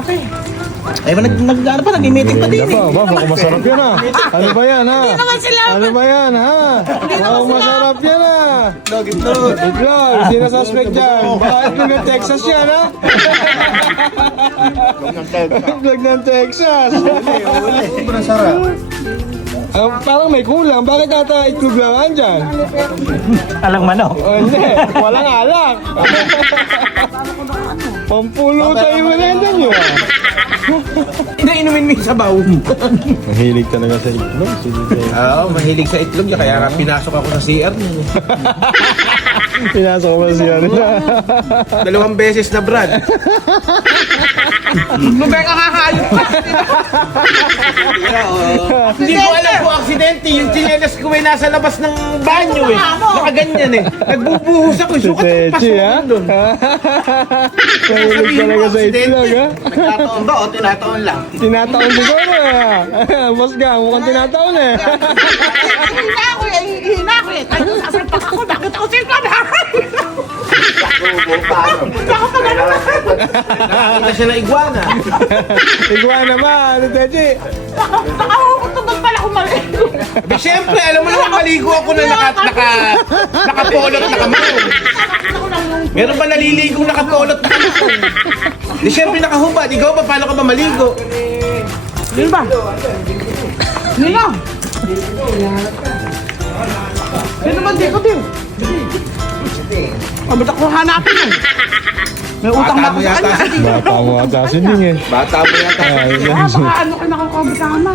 kape. Ay, nag-meeting pa din eh. Baka masarap yan ha. Ano ba yan ha? Hindi naman sila. Ano ba yan ha? Baka masarap yan ha. Itlog. Itlog, hindi na suspect dyan. Baka itlog ng Texas yan ha. Itlog ng Texas. Sobrang sarap. Parang may kulang. Bakit ata itlog lang andyan? Alang manok. Hindi, walang alak. Pampulutan yung merenda nyo ah. Inumin mo yung sabaw. Mahilig talaga sa itlog. Oo, mahilig sa itlog niya. Kaya pinasok ako sa CR niya. Pinasok ko ba siya nila? 2 beses na, Brad. Lugay ka kakayot ka. Hindi ko alam kung aksidente. Yung chinelas ko ay nasa labas ng banyo eh. Nakaganyan eh. Nagbubuhos ako. Sukat ang Techi pasok ha? ko doon. Mahilig talaga sa itlog ha? Nagtataon ba o tinataon lang? Tinataon siguro ah. Boss Gang, mukhang tinataon eh. Hina ako eh. Hina ako eh. Ay, sasalpak ako. Bakit ako silpa na? Ako pa gano'n. Nakakita siya ng iguana. Iguana ba? Ano Techi? Nakahukutugod pala kumaligo. Abi, syempre, alam mo naman maligo ako na nakapolot na kamao. Meron ba naliligong nakapolot na kamao? Di syempre nakahubad. Ikaw ba, paano ka ba maligo? Yun ba? Yun lang. Yun naman, di ko din. Ba't ako hanapin yun? May utang na ako sa kanya. Bata mo ata si Ding eh. Bata mo yata. Baka ano ka nakakabitama.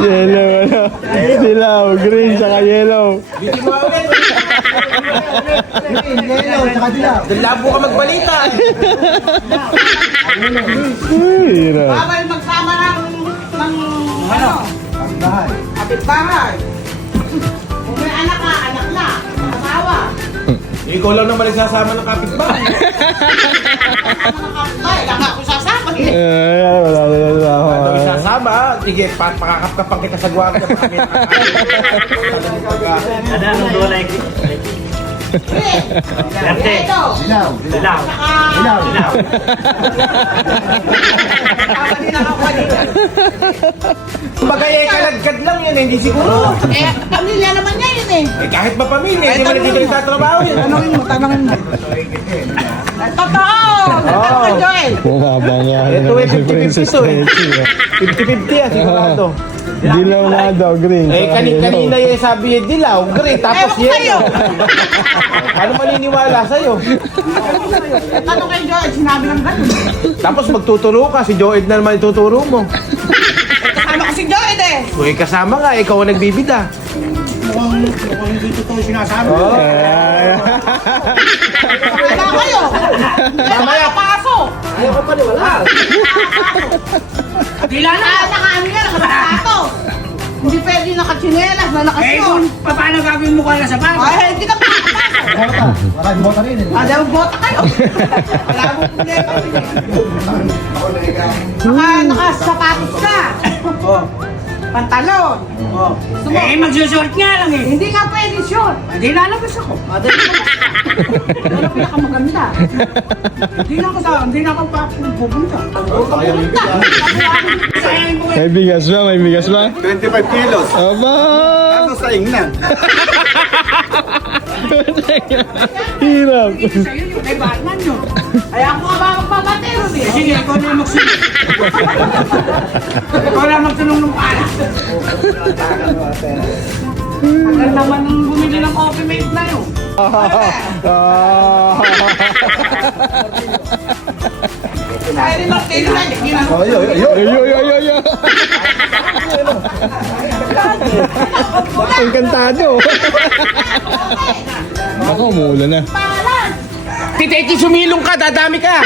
Yellow ano? Dilaw, green, saka yellow. Hindi mo ulit. Labo ka magbalita. Hirap. Bawal magsama ng ano? Kapit-bahay. Kung may anak ka, anak na. Asawa. Ikaw lang naman nagsasama ng kapitbahay. Ay, lang ako sasama. Wala. Ano isasama? Sige, pakakapkapan kita sa gwardiya. Anong doon like? Ito. Dilaw. Bagay kalagkad lang yan, hindi siguro. Pamilya naman niya yun eh. Kahit ba pamilya, hindi mo na dito nagtatrabaho yun. Tanongin mo. Totoo! Totoo, Joel. Bumaba nga. Ito eh, si Princess 50-50 eh. Techi ah. 50-50 yan, sigurado. Dilaw nga daw, green. Kanina yung sabi niya dilaw, green, tapos Ewan ko sa'yo. yellow. Ano maniniwala sa'yo? Tanong kay Joel, sinabi ng ganun. Tapos magtuturo ka, si Joed na naman ituturo mo. Kasama ka si Joel eh. Kung kasama nga, ikaw ang nagbibida. Wala kayo. Mamaya paso. Ayaw ka paniwala. Dila na. Nakaano yan, nakasapato. Hindi pwede nakachinelas na nakasyon. Paano gagawin mo ka na sa bago? Ay, hindi ka makakapasok. Maraming bota rin eh. Dahil bota kayo. Wala mo problema. Nakasapatos ka. Pantalon. Magsusort nga lang eh. Hindi ka pwede short. Hindi lalabas ako. Ano pinakamaganda? Hindi na ako pupunta. Pupunta. Sayang ko May bigas ba? May bigas ba? 25 kilos. Aba! Kaso sa ingnan. Hirap. sa'yo yung kay Batman nyo. Ay, ako nga ba magbabatero eh. Sige, ikaw na magsunod. Ikaw na magsunod ng pala. Ang naman ng bumili ng coffee mate na yun. Ay, rin ang kayo na. Oh, yo. Engkantado. Ako, umuulan na. Palan! Titeki, sumilong ka, dadami ka.